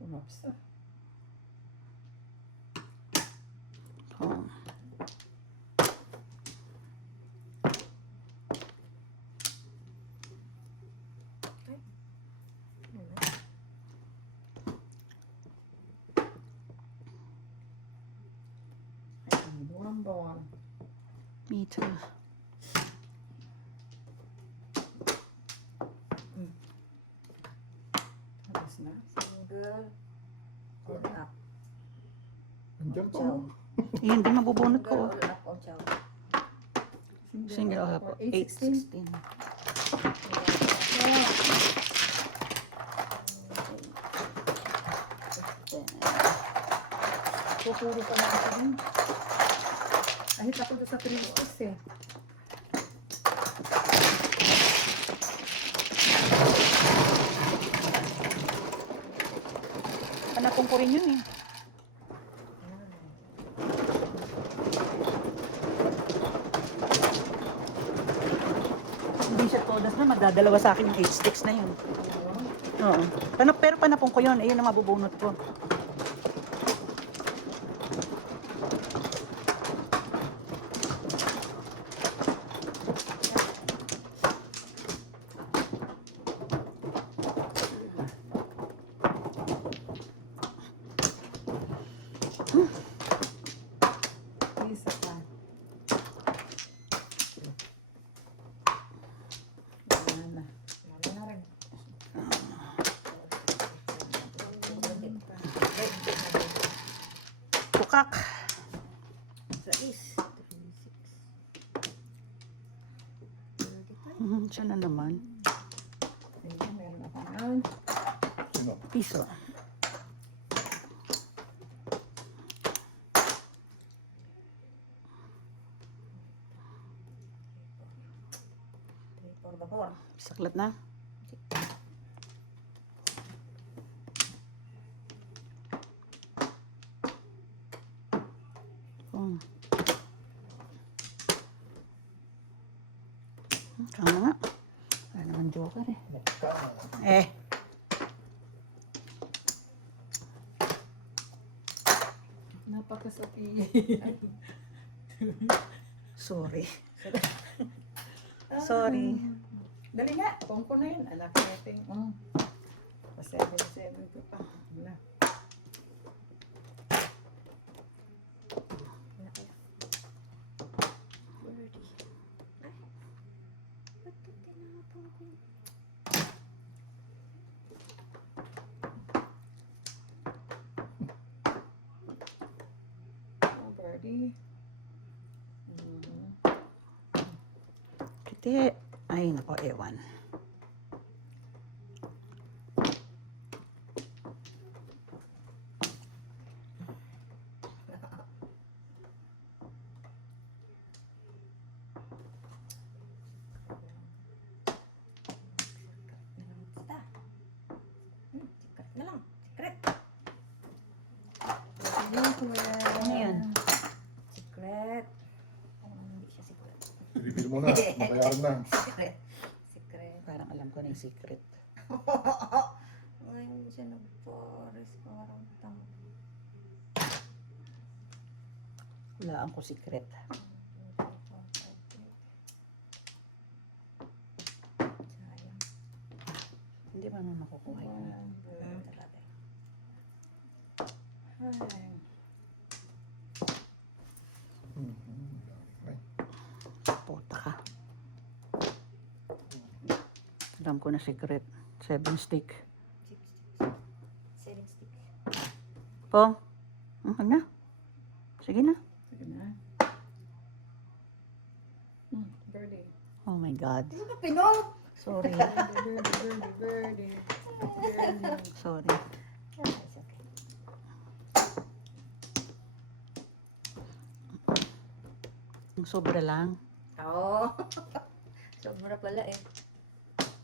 Umaps na. Oh. Ay, buwang-buwang. Me too. Tapos na. Single. All up. Andiyan pa. Ciao. oh. Yun, di mabubunot Single, ko. all up, all ciao. Single ako. 8, 16. Pupuro pa na ako dun. Ahit ako doon sa 3 weeks eh. Panapong ko rin yun eh. Hindi siya todas na, magdadalawa sa akin yung 8 sticks na yun. Oo. Pero panapong ko yun, ayun ang mabubunot ko. Isa pa. Wala na. Wala na rin. Pukak. Sa is. Siya na naman. Ayun, meron ako ngayon. Sino? Piso. Por favor. Saklat na. Oh. Tama nga. Wala naman joker eh. Eh. Napakasapi. Sorry. Sorry. Dali nga. Pongko na yun. Anak natin. Pa 7-7 ko pa. Wala. Oh, birdie. Hindi. Ay, nako, ewan. Basta. Secret na lang. Secret. Ano yan? Secret. Hindi siya secret. Reveal mo na. Mabayaran na. Secret. Secret. Parang alam ko na yung secret. Ngayon siya nag-forest. Parang tang. Hulaan ko secret. Sayang. Hindi ba naman makukuha yun? Talaga. Ay. Ay, Puta ka. Alam ko na secret. 7 stick. 7 stick. Pong. Ano na? Sige na. Sige na. Birdie. Oh my God. Ano ka pinong? Sorry. Birdie, birdie, birdie. Birdie. Sorry. It's okay. Ang sobra lang. Oo. Sobra pala eh.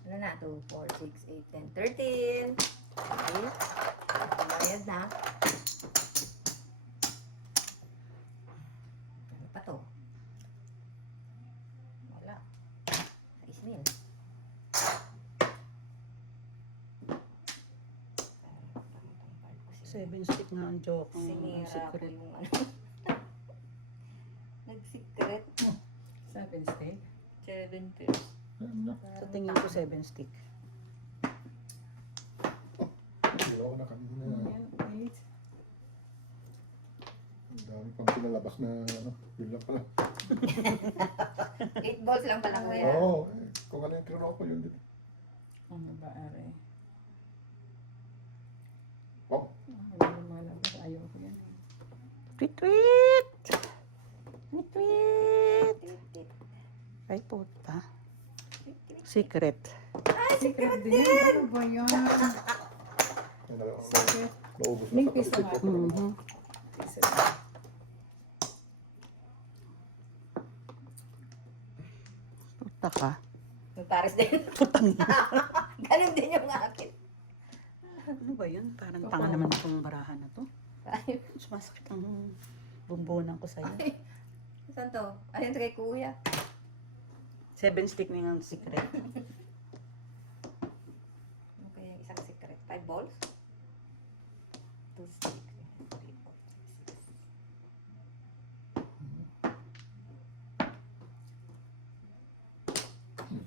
Ano na? 2, 4, 6, 8, 10, 13. Okay. Bayad na. Ano pa to? Wala. Sa isnil. 7 stick nga ang joke. Ang Sinira ko secret. yung ano. Nag-secret. 7 stick. 7 pills. Sa tingin ko 7 stick. zero na kanina. Ayan, 8. Ang dami pang pinalabas na ano. Yun lang pala. 8 balls lang pala kuya. Oo. Kung ano yung tinuro ko yun din. Ano ba, are? Oh, Ano lumalabas? Ayaw ko yan. Tweet, tweet! Tweet, tweet! Ay, puta. Secret. Secret din. Ano ba yan? yun na lang. Secret. Naubos na May sa piece plastic. na Mhm. Secret. Puta ka. Yung Paris din. Putang ina. Ganun din yung akin. Ano ba yun? Parang tanga naman itong barahan na to. Sumasakit ang bumbunan ko sa'yo. Saan to? Ayun kay kuya. 7 stick na yung secret. Ano kaya yung isang secret? 5 balls? 2 stick. 3, 4, 5, 6.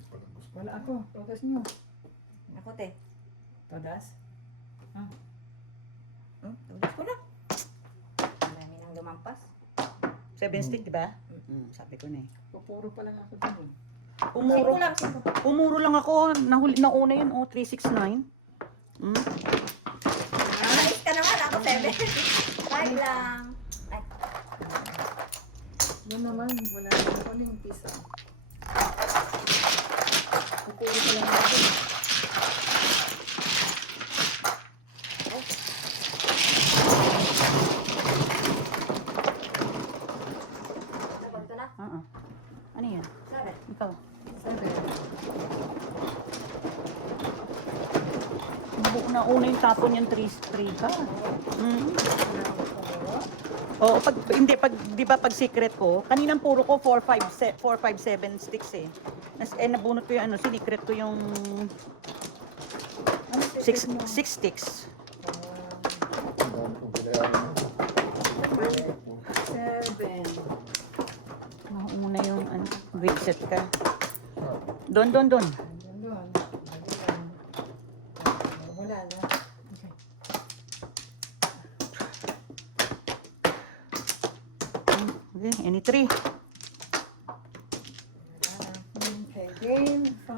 Parang gusto. Wala ako. Todas nyo. Ako te. Todas? Tulis ko na. Marami nang lumampas. 7 stick, di ba? Sabi ko na eh. Pupuro pa lang ako dun. Umuro, Siko lang, siko. umuro lang ako. Nauna yun, 369. Nais ka naman. Ako 7. 5 lang. Ay, Yun naman, wala na uling pisa. Pupuro pa lang ako. napag ito na. Ano yan? 7. Ikaw. 7. Nauna yung tapon yung 3 ka. Oo, pag, hindi, pag, di ba pag secret ko, kaninang puro ko 4, 5, 7 sticks eh. Nabunot ko yung ano, sinikret ko yung Ano 6 sticks. Ang dami kong pinayaran mo. 7. Una yung ano, grade set ka. Ah, Doon. Andun doon. Wala na. Okay, any 3. Okay, game 5,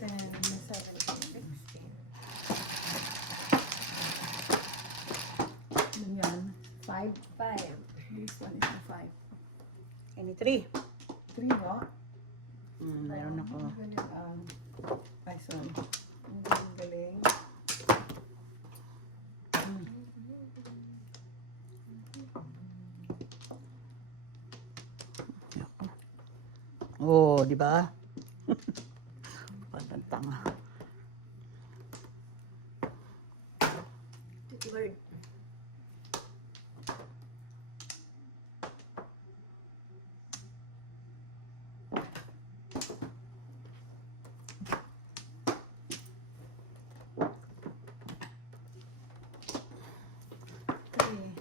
10, 17, 16. Ano yan? 5? 5. This one is a 5. Any 3. 3 ba? Meron ako. Ang galing. Ay, sorry. Ang galing. Oh, di ba? Patantanga. Bird. Okay.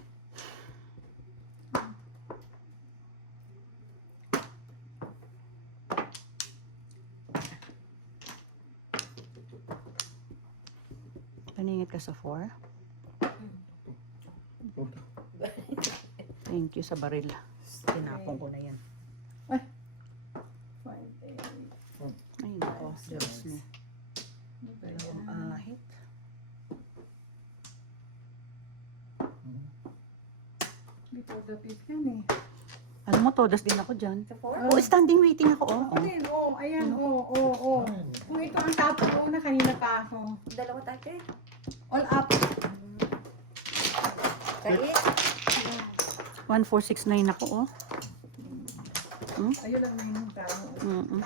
Paningit ka sa 4. Thank you sa baril. Tinapon ko na yan. 5, 8. Ay, nako. Diyos me. Dalawang ahit. Before the fifth yan eh. Alam mo, todas din ako dyan. Sa 4? Oh, standing waiting ako. Oh. Ako din, ayan, Kung ito ang top ko na kanina pa ako. Dalawa tayo eh. All up. Kali. 1469 ako, oh. Ayun lang na yung tao. Mm-mm.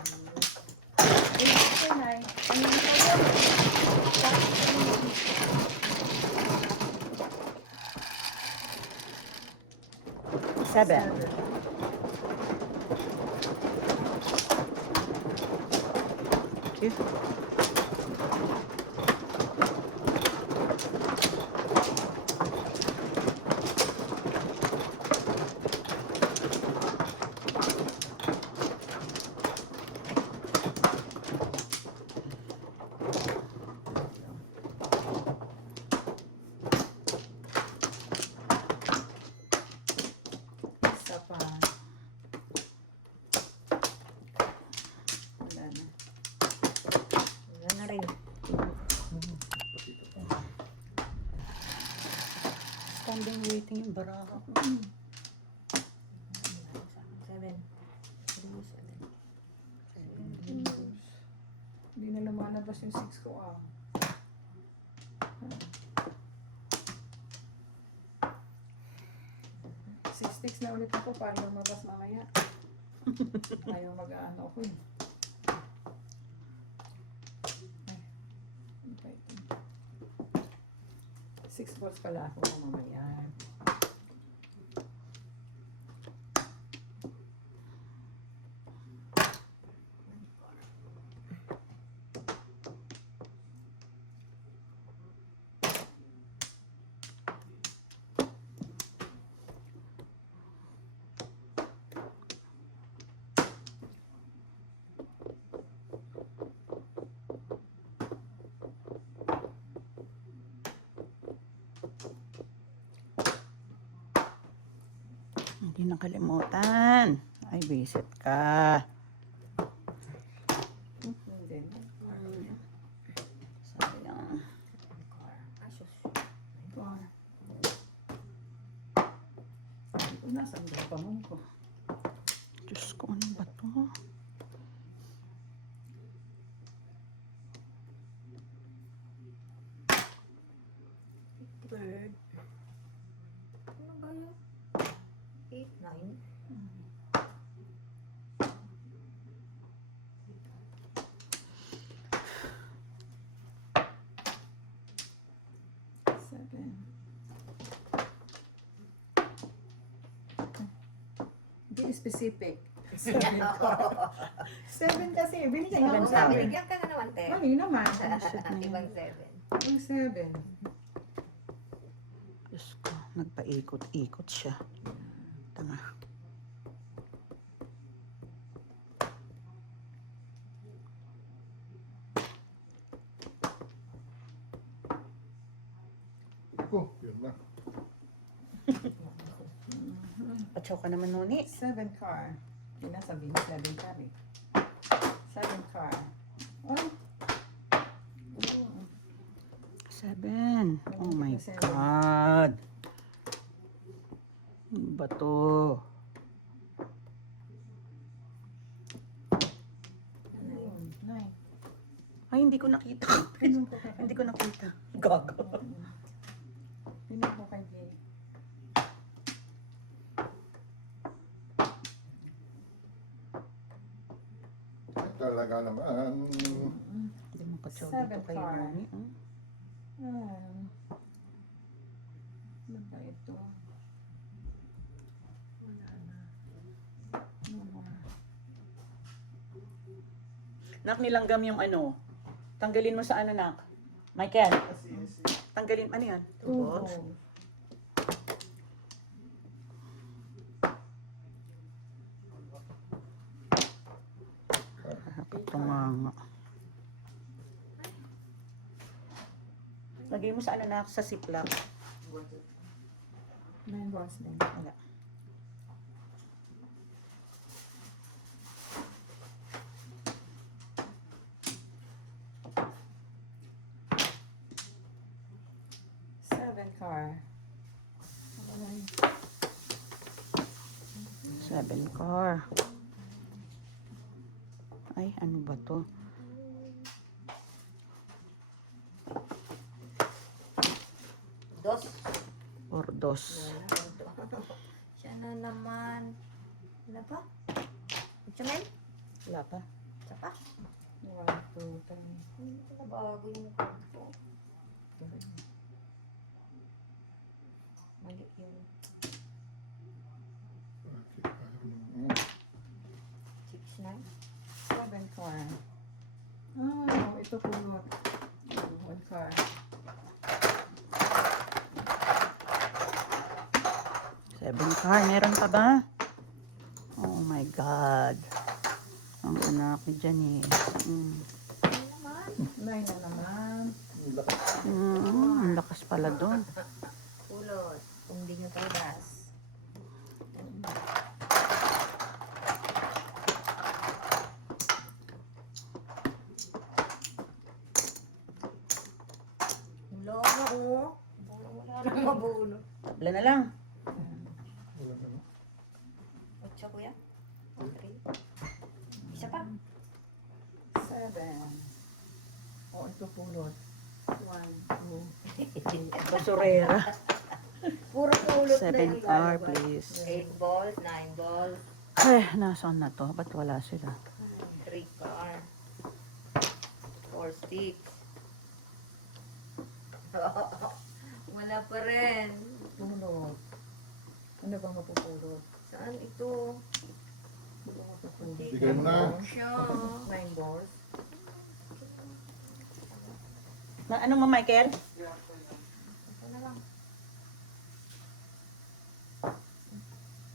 Okay, Nay. Ano yung sa'yo? Seven. Thank you. Isa pa. Wala na. Wala na rin. Standing waiting yung baraka ko. 7. Hindi na lumalabas yung 6 ko ah. Six sticks na ulit ako para lumabas mamaya. Ayaw mag-ano ako eh. Ay, ano ba ito? 6 balls pala ako mamaya. Hindi nakalimutan. Ay, visit ka. Hindi. Sabi lang. Asus. Four. Ito nasaan ba pa mo ko? Diyos ko, ano ba to? Bird. Ano ba yun? 8, 9. Seven. Hindi specific. Seven ko. Seven kasi. Binigyan Seven ako sa akin. Binigyan ka na naman, te. Mali naman. Ibang 7. Ang seven. Diyos ko, nagpaikot-ikot siya. Tanga. Ako, yun na. Patsaw ka naman, Noni. Seven car. Pinasabihin seven car eh. Seven car. Oh. 7. Oh my God. Ano ba to? hindi ko nakita. Pinuha ko kay Hindi ko nakita. Gago. Pinuha ko kay Jay. Talaga naman. Hindi mo ka-chow Seven dito kay card. Mami. Hmm? Ano ba ito? Wala na. No more. Nak, nilanggam yung ano. Tanggalin mo sa ano, Nak. Michael, I see, I see. tanggalin, ano yan? Two Balls? balls. Tumanga. Lagay mo sa ano, Nak, sa ziplock. Worth it. 9 balls din. Wala. Seven car. Ay, 7 car. Ay, ano ba to? Dos. Or dos. Siya na naman. Wala pa? Chamel? Wala pa. Isa pa? 1, 2, 3. Hindi ko na bago yung kanto. Mali yung 6, 9. 7 car. Ah, ito pulot. 1 car. 7 car. Meron pa ba? Oh my God. Ang anak ni Janice. Mm. Ano naman? 9 na naman. Ang lakas pala doon. Pulot. Kung di nyo tadas. Wala na oh. Wala na mabuno. Tabla na lang. 8 kuya? 3. Isa pa. 7. Oh, ito pulot. 1, 2. Basurera. Puro pulot 7 car, please. 8 balls, 9 balls, Eh, nasaan na to? Ba't wala sila? 3 car, 4 sticks. Wala pa rin. Pulot. Ano bang mapupulot? Saan ito? Bigay mo na. Siya. 9 balls. Ano mo, Michael? Ito na lang.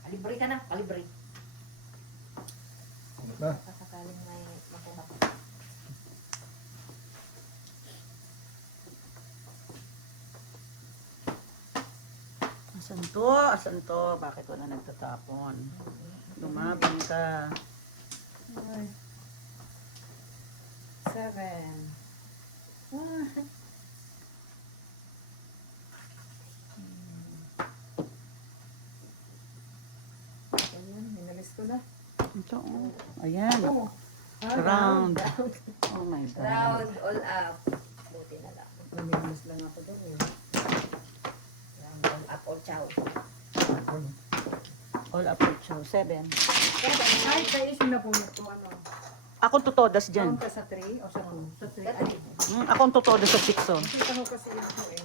Kalibre ka na, kalibre. Ano na? Kasakaling may makuha. Asan to? Asan to? Bakit wala nagtatapon? Lumabang ka. Ay. 7. Ah. Ayan, minalis ko na. Ito, oh. Ayan. Oh. Ah, Round. round. Oh my God. Round, all up. Buti na lang. Minalis lang ako doon eh. Round, all up, all chow. All up with chow. 7. Ay, kaya sinapulot ko ano. Ako tutodas dyan. Round ka sa 3 o sa 2? Sa 3. Ay, Ako ang tutodas sa 6, oh. nakita ko kasi ito eh.